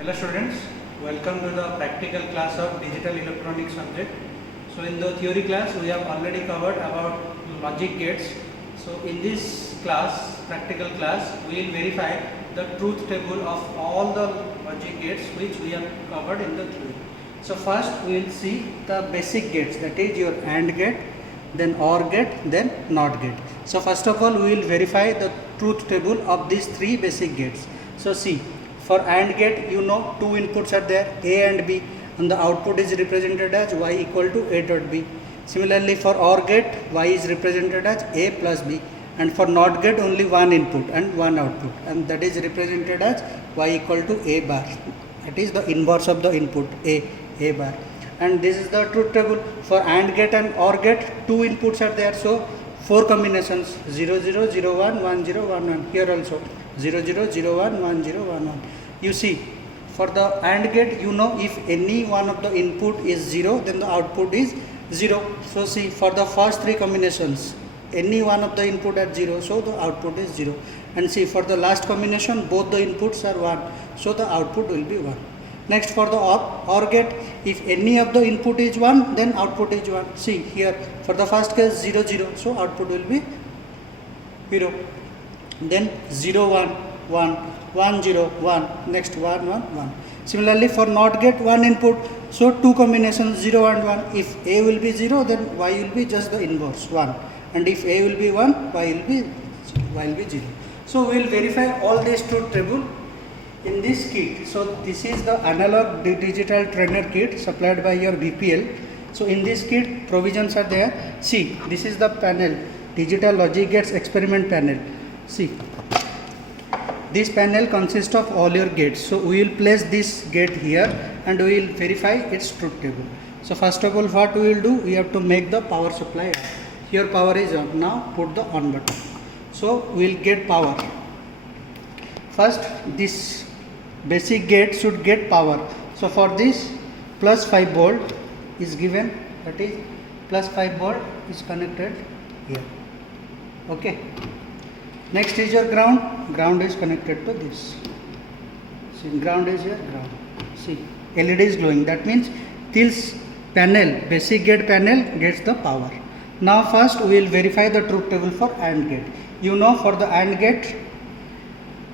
Hello students, welcome to the practical class of digital electronics subject. So in the theory class we have already covered about logic gates. So in this class, practical class, we will verify the truth table of all the logic gates which we have covered in the theory. So first we will see the basic gates, that is your AND gate, then OR gate, then NOT gate. So first of all we will verify the truth table of these three basic gates. So see, for AND gate, you know two inputs are there, A and B, and the output is represented as Y equal to A dot B. Similarly, for OR gate, Y is represented as A plus B, and for NOT gate, only one input and one output, and that is represented as Y equal to A bar. That is the inverse of the input A bar. And this is the truth table. For AND gate and OR gate, two inputs are there, so four combinations 0 0 0 1 1 0 1 1. Here also 0 0 0 1 1 0 1 1. You see, for the AND gate, you know if any one of the input is 0, then the output is 0. So see, for the first three combinations, any one of the input at 0, so the output is 0. And see, for the last combination, both the inputs are 1, so the output will be 1. Next, for the OR gate, if any of the input is 1, then output is 1. See here, for the first case 0 0, so output will be 0. Then 0 1 1 1 0 1, next 1 1 1. Similarly, for NOT gate, one input, so two combinations 0 and 1. If A will be 0, then Y will be just the inverse 1, and if A will be 1, Y will be 0. So we will verify all these truth table in this kit. So this is the analog digital trainer kit supplied by your BPL. So in this kit, provisions are there. See, this is the panel, digital logic gates experiment panel. See, this panel consists of all your gates. So we will place this gate here and we will verify its truth table. So first of all, what we will do, we have to make the power supply on. Here power is on. Now put the on button. So we will get power. First, this basic gate should get power. So for this, plus 5 volt is given, that is plus 5 volt is connected here. Okay. Next is your ground. Ground is connected to this. See, ground is here, ground. See, LED is glowing. That means this panel, basic gate panel, gets the power. Now first we will verify the truth table for AND gate. You know, for the AND gate,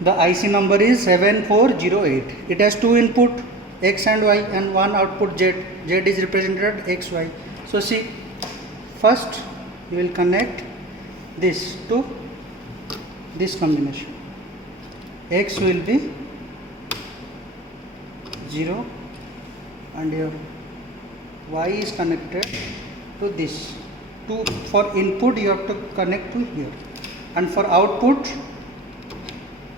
the IC number is 7408. It has two input, X and Y, and one output Z. Z is represented X, Y. So see, first you will connect this to this combination. X will be 0 and your Y is connected to this. For input you have to connect to here, and for output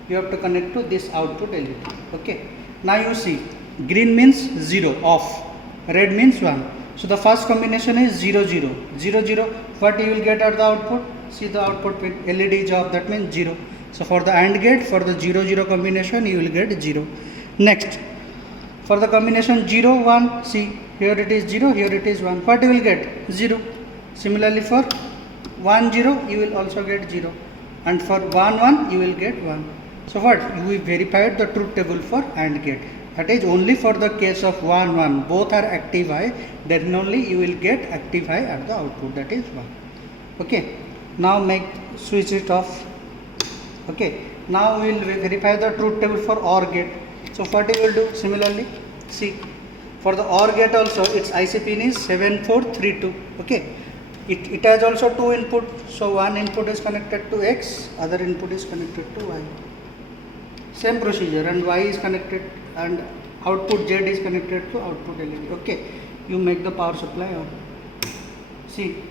you have to connect to this output LED. Okay. Now you see, green means 0, off, red means 1. So the first combination is 0 0 0 0. What you will get at the output? See, the output pin LED is off, that means 0. So for the AND gate, for the 0 0 combination, you will get 0. Next, for the combination 0 1, see, here it is 0, here it is 1. What you will get? 0. Similarly, for 1 0, you will also get 0, and for 1 1, you will get 1. So what? We verified the truth table for AND gate. That is only for the case of 1 1, both are active high, then only you will get active high at the output, that is 1. Okay. Now switch it off. Okay. Now we will verify the truth table for OR gate. So what you will do? Similarly, see, for the OR gate also, its IC pin is 7432. Okay. It has also two input. So one input is connected to X, other input is connected to Y. Same procedure, and Y is connected, and output Z is connected to output LED. Okay. You make the power supply on. See,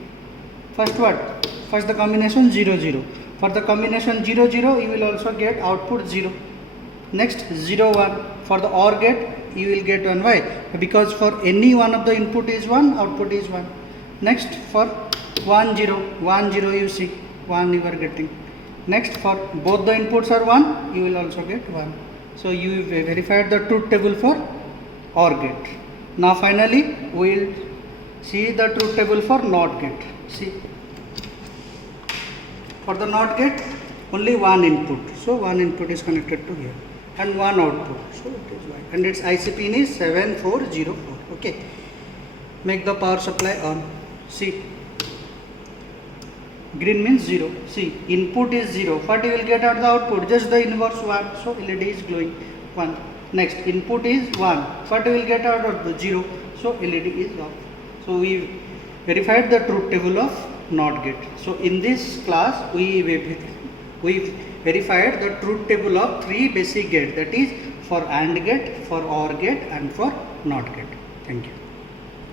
first what? First the combination 0 0. For the combination 0 0, you will also get output 0. Next 0 1. For the OR gate, you will get 1. Why? Because for any one of the input is 1, output is 1. Next, for 1 0 1 0, you see 1 you are getting. Next, for both the inputs are 1, you will also get 1. So you verified the truth table for OR gate. Now finally we will see the truth table for NOT gate. See, for the NOT gate, only one input. So one input is connected to here and one output. So it is Y. and its IC pin is 7404. Okay, make the power supply on. See, green means 0. See, input is 0. What you will get out the output? Just the inverse 1. So LED is glowing 1. Next, input is 1. What you will get out of the 0? So LED is off. So we verified the truth table of NOT gate. So in this class we verified the truth table of 3 basic gates, that is for AND gate, for OR gate and for NOT gate. Thank you.